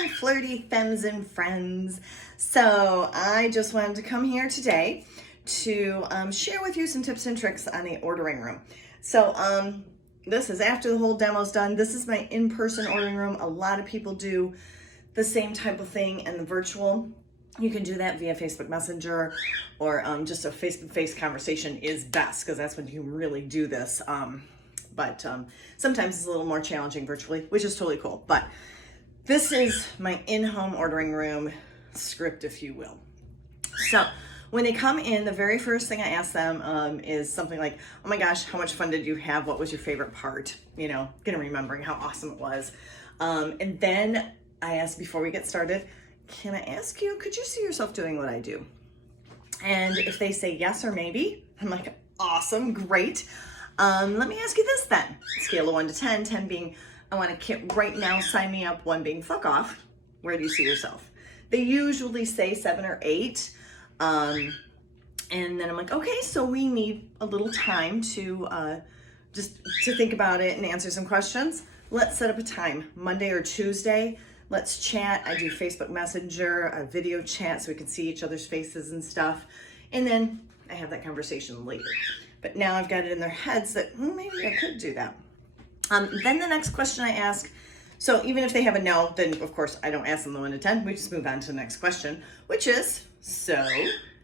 my flirty femmes and friends. So I just wanted to come here today to share with you some tips and tricks on the ordering room. So this is after the whole demo's done. This is my in-person ordering room. A lot of people do the same type of thing in the virtual. You can do that via Facebook Messenger, or just a face-to-face conversation is best, because that's when you really do this. But sometimes it's a little more challenging virtually, which is totally cool. But this is my in-home ordering room script, if you will. So when they come in, the very first thing I ask them is something like, oh my gosh, how much fun did you have? What was your favorite part? You know, remembering how awesome it was. And then I ask, before we get started, can I ask you, could you see yourself doing what I do? And if they say yes or maybe, I'm like, awesome, great. Let me ask you this then. Scale of 1 to 10, 10 being, I want a kit right now, sign me up, 1 being fuck off. Where do you see yourself? They usually say 7 or 8. And then I'm like, okay, so we need a little time to just to think about it and answer some questions. Let's set up a time, Monday or Tuesday. Let's chat. I do Facebook Messenger, a video chat, so we can see each other's faces and stuff. And then I have that conversation later. But now I've got it in their heads that maybe I could do that. Then the next question I ask, so even if they have a no, then of course I don't ask them the 1 to 10. We just move on to the next question, which is, so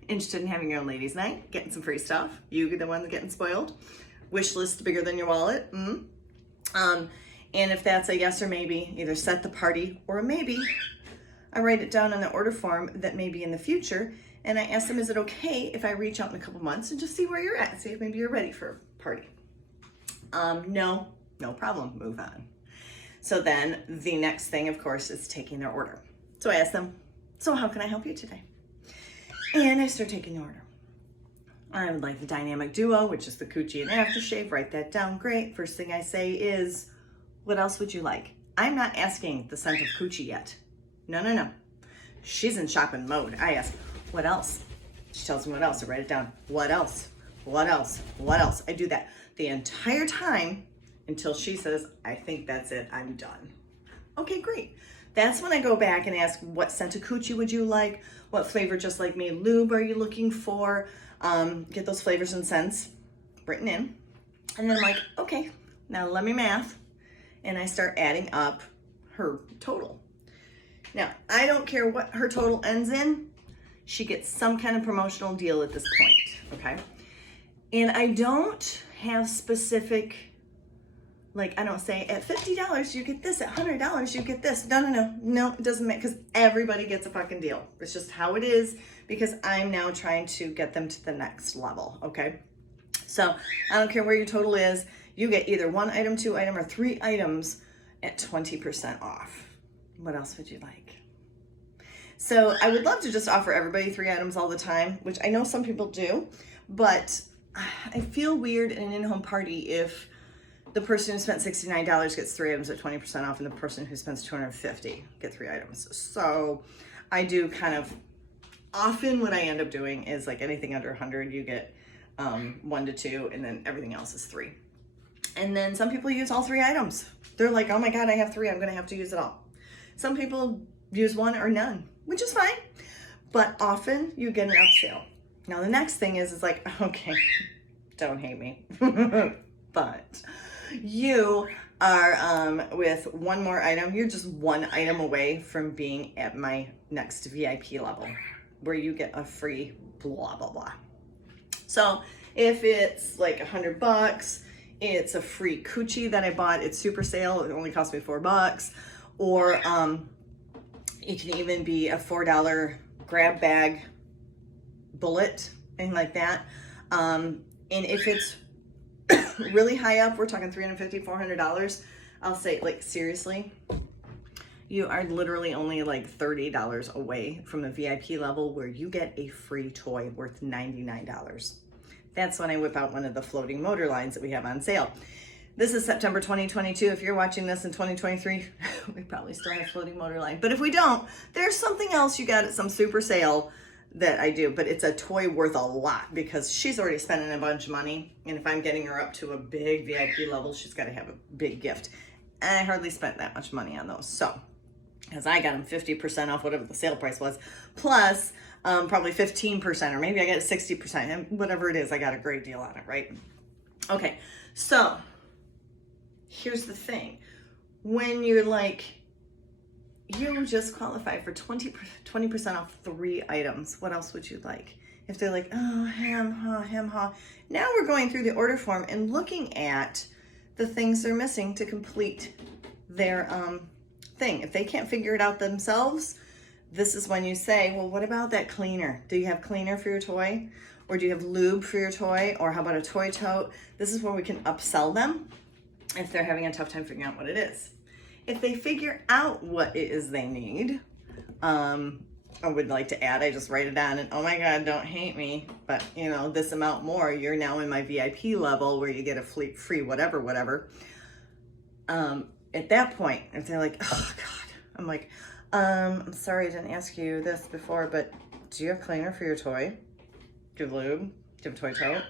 interested in having your own ladies' night, getting some free stuff? You the one that's getting spoiled? Wish list bigger than your wallet? And if that's a yes or maybe, either set the party or a maybe, I write it down on the order form that may be in the future, and I ask them, is it okay if I reach out in a couple months and just see where you're at, see if maybe you're ready for a party? No problem, move on. So then the next thing, of course, is taking their order. So I ask them, so how can I help you today? And I start taking the order. I would like the Dynamic Duo, which is the Coochie and aftershave. Write that down. Great. First thing I say is, what else would you like? I'm not asking the scent of Coochie yet. No. She's in shopping mode. I ask, what else? She tells me what else. I write it down. What else? What else? What else? I do that the entire time until she says, I think that's it. I'm done. Okay, great. That's when I go back and ask, what scent of Coochie would you like? What flavor, just like me, lube are you looking for? Get those flavors and scents written in. And then I'm like, okay, now let me math. And I start adding up her total. Now, I don't care what her total ends in. She gets some kind of promotional deal at this point, okay? And I don't have specific, like, I don't say at $50 you get this, at $100 you get this. No, it doesn't matter, because everybody gets a fucking deal. It's just how it is, because I'm now trying to get them to the next level, okay? So I don't care where your total is. You get either 1 item, 2 item, or 3 items at 20% off. What else would you like? So I would love to just offer everybody 3 items all the time, which I know some people do, but I feel weird in an in-home party if the person who spent $69 gets 3 items at 20% off and the person who spends $250 get 3 items. So I do kind of, often what I end up doing is like anything under 100, you get 1 to 2, and then everything else is 3. And then some people use all 3 items. They're like, oh my God, I have 3, I'm gonna have to use it all. Some people use 1 or none, which is fine, but often you get an upsell. Now the next thing is like, okay, don't hate me, but you are with 1 more item, you're just 1 item away from being at my next VIP level, where you get a free blah, blah, blah. So if it's like $100, it's a free Coochie that I bought. It's super sale. It only cost me $4. Or it can even be a $4 grab bag bullet, thing like that. And if it's really high up, we're talking $350, $400. I'll say, like, seriously, you are literally only like $30 away from the VIP level, where you get a free toy worth $99. That's when I whip out one of the floating motor lines that we have on sale. This is September 2022. If you're watching this in 2023, we probably still have floating motor line. But if we don't, there's something else you got at some super sale that I do. But it's a toy worth a lot, because she's already spending a bunch of money. And if I'm getting her up to a big VIP level, she's got to have a big gift. And I hardly spent that much money on those. So because I got them 50% off whatever the sale price was, plus probably 15%, or maybe I got 60%, and whatever it is, I got a great deal on it, right? Okay, so here's the thing. When you're like, you just qualify for 20% off 3 items, what else would you like? If they're like, oh, hem, ha. Now we're going through the order form and looking at the things they're missing to complete their thing. If they can't figure it out themselves, this is when you say, well, what about that cleaner? Do you have cleaner for your toy? Or do you have lube for your toy? Or how about a toy tote? This is where we can upsell them if they're having a tough time figuring out what it is. If they figure out what it is they need, I would like to add, I just write it down and, oh my God, don't hate me, but you know, this amount more, you're now in my VIP level where you get a free whatever. At that point, if they're like, oh God, I'm like, I'm sorry I didn't ask you this before, but do you have cleaner for your toy? Do you have lube? Do you have a toy tote?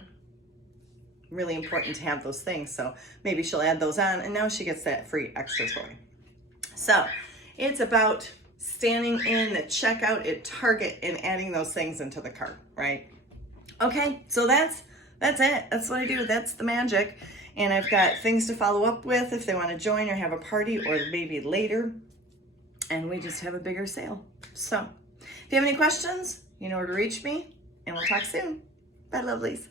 Really important to have those things. So maybe she'll add those on, and now she gets that free extra toy. So it's about standing in the checkout at Target and adding those things into the cart, right? Okay, so that's it. That's what I do. That's the magic. And I've got things to follow up with if they want to join or have a party, or maybe later. And we just have a bigger sale. So if you have any questions, you know where to reach me, and we'll talk soon. Bye, lovelies.